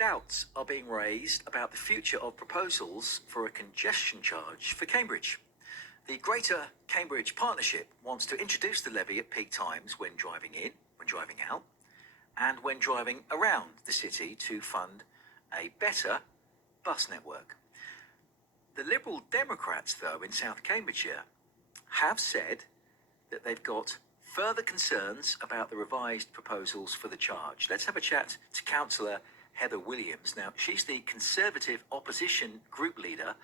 doubts are being raised about the future of proposals for a congestion charge for Cambridge. The Greater Cambridge Partnership wants to introduce the levy at peak times when driving in, when driving out, and when driving around the city to fund a better bus network. The Liberal Democrats, though, in South Cambridgeshire, have said that they've got further concerns about the revised proposals for the charge. Let's have a chat to Councillor Heather Williams. Now, she's the Conservative Opposition Group Leader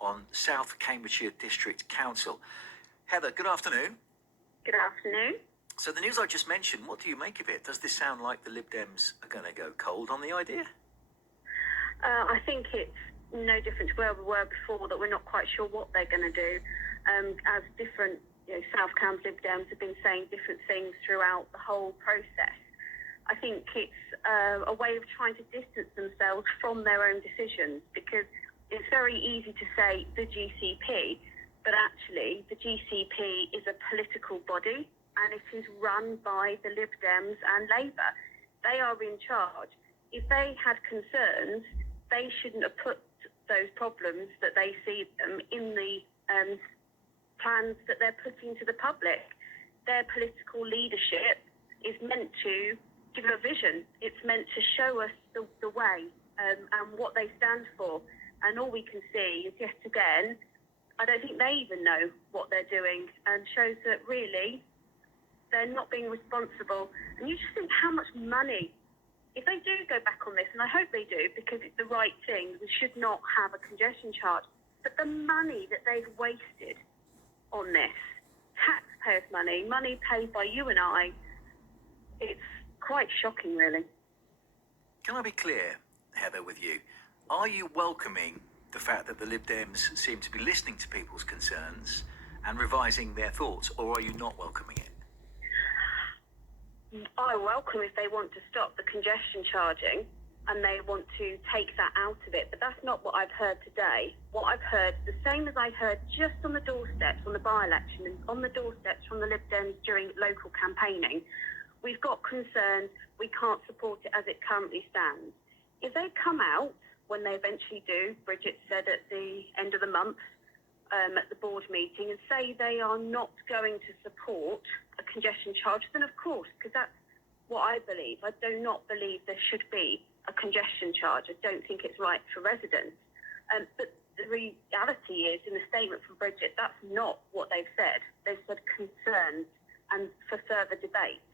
on South Cambridgeshire District Council. Heather, good afternoon. Good afternoon. So the news I just mentioned, what do you make of it? Does this sound like the Lib Dems are going to go cold on the idea? I think it's no different to where we were before, that we're not quite sure what they're going to do. As different South Cambs Lib Dems have been saying different things throughout the whole process. I think it's a way of trying to distance themselves from their own decisions, because it's very easy to say the GCP, but actually the GCP is a political body and it is run by the Lib Dems and Labour. They are in charge. If they had concerns, they shouldn't have put those problems that they see them in the plans that they're putting to the public. Their political leadership is meant to give a vision. It's meant to show us the way and what they stand for. And all we can see is, yet again, I don't think they even know what they're doing, and shows that really they're not being responsible. And you just think how much money, if they do go back on this, and I hope they do because it's the right thing, we should not have a congestion charge, but the money that they've wasted on this, taxpayers' money, money paid by you and I, it's quite shocking, really. Can I be clear, Heather, with you? Are you welcoming the fact that the Lib Dems seem to be listening to people's concerns and revising their thoughts, or are you not welcoming it? I welcome if they want to stop the congestion charging and they want to take that out of it, but that's not what I've heard today. What I've heard, the same as I heard just on the doorsteps, on the by-election, and on the doorsteps from the Lib Dems during local campaigning, we've got concerns, we can't support it as it currently stands. If they come out, when they eventually do, Bridget said at the end of the month at the board meeting, and say they are not going to support a congestion charge, then of course, because that's what I believe. I do not believe there should be a congestion charge. I don't think it's right for residents. But the reality is, in the statement from Bridget, that's not what they've said. They've said concerns and for further debate.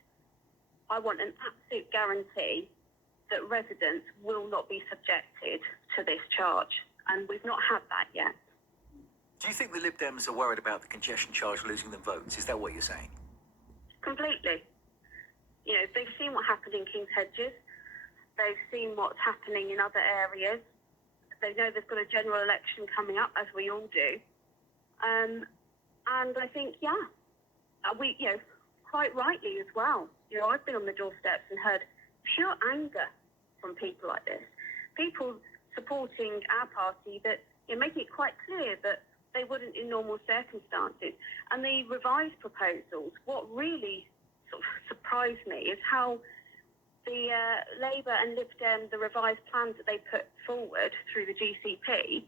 I want an absolute guarantee that residents will not be subjected to this charge, and we've not had that yet. Do you think the Lib Dems are worried about the congestion charge losing them votes? Is that what you're saying? Completely. They've seen what happened in King's Hedges. They've seen what's happening in other areas. They know they've got a general election coming up, as we all do. And I think, we, quite rightly as well. I've been on the doorsteps and heard pure anger from people like this. People supporting our party that, making it quite clear that they wouldn't in normal circumstances. And the revised proposals, what really sort of surprised me is how the Labour and Lib Dem, the revised plans that they put forward through the GCP,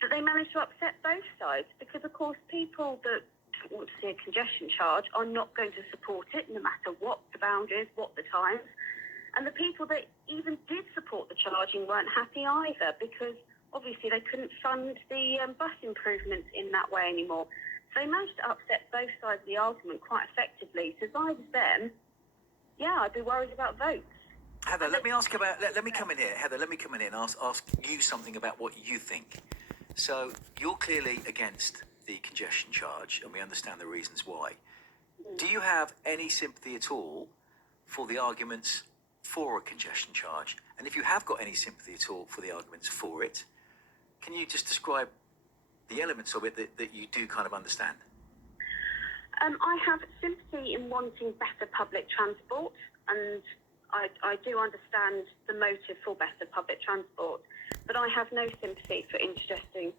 that they managed to upset both sides, because of course people that don't want to see a congestion charge are not going to support it, no matter what the boundaries, what the times. And the people that even did support the charging weren't happy either, because obviously they couldn't fund the bus improvements in that way anymore. So they managed to upset both sides of the argument quite effectively. So if I was them, I'd be worried about votes. Heather, let me ask about. Let me come in here. Heather, let me come in here and ask you something about what you think. So you're clearly against the congestion charge, and we understand the reasons why. Do you have any sympathy at all for the arguments for a congestion charge? And if you have got any sympathy at all for the arguments for it, can you just describe the elements of it that you do kind of understand? I have sympathy in wanting better public transport, and I do understand the motive for better public transport, but I have no sympathy for introducing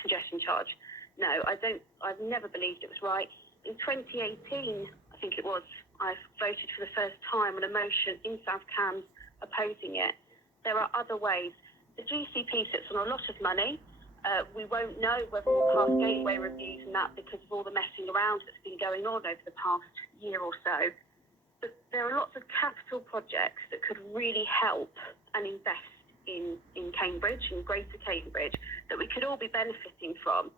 congestion charge. No, I don't. I've never believed it was right. In 2018, I think it was, I voted for the first time on a motion in South Cambs opposing it, There are other ways. The GCP sits on a lot of money. We won't know whether we'll pass gateway reviews and that because of all the messing around that's been going on over the past year or so. But there are lots of capital projects that could really help and invest in Cambridge and Greater Cambridge that we could all be benefiting from.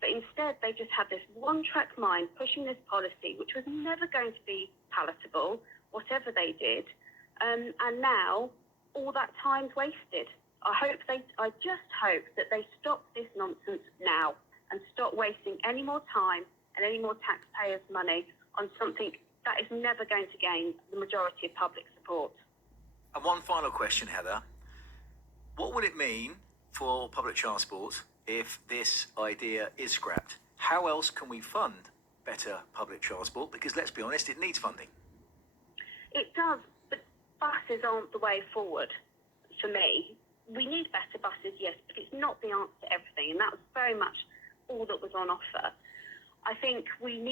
But instead, they just had this one-track mind pushing this policy, which was never going to be palatable, whatever they did. And now all that time's wasted. I just hope that they stop this nonsense now and stop wasting any more time and any more taxpayers' money on something that is never going to gain the majority of public support. And one final question, Heather. What would it mean for public transport if this idea is scrapped? How else can we fund better public transport? Because let's be honest, it needs funding. It does, but buses aren't the way forward for me. We need better buses, yes, but it's not the answer to everything, and that was very much all that was on offer. I think we've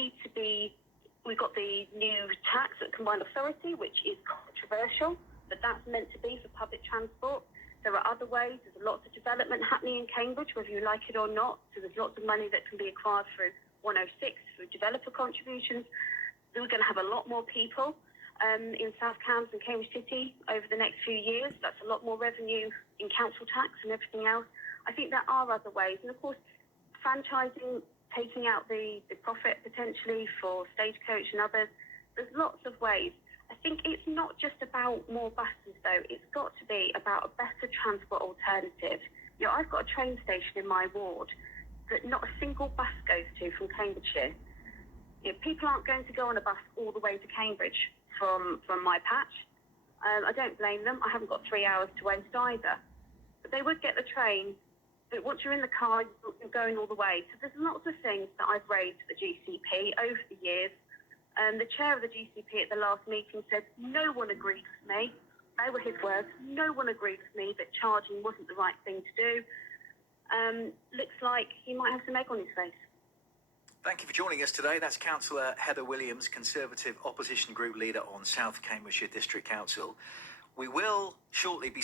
got the new tax at combined authority, which is controversial, but that's meant to be for public transport. There are other ways. There's lots of development happening in Cambridge, whether you like it or not. So there's lots of money that can be acquired through 106, through developer contributions. We're going to have a lot more people in South Cambs and Cambridge City over the next few years. That's a lot more revenue in council tax and everything else. I think there are other ways. And of course, franchising, taking out the profit potentially for Stagecoach and others, there's lots of ways. I think it's not just about more buses, though. It's got to be about a better transport alternative. You know, I've got a train station in my ward that not a single bus goes to from Cambridgeshire. You know, people aren't going to go on a bus all the way to Cambridge from my patch. I don't blame them. I haven't got 3 hours to waste either. But they would get the train. But once you're in the car, you're going all the way. So there's lots of things that I've raised at the GCP over the years. The chair of the GCP at the last meeting said, no one agreed with me. They were his words. No one agreed with me that charging wasn't the right thing to do. Looks like he might have some egg on his face. Thank you for joining us today. That's Councillor Heather Williams, Conservative Opposition Group Leader on South Cambridgeshire District Council. We will shortly be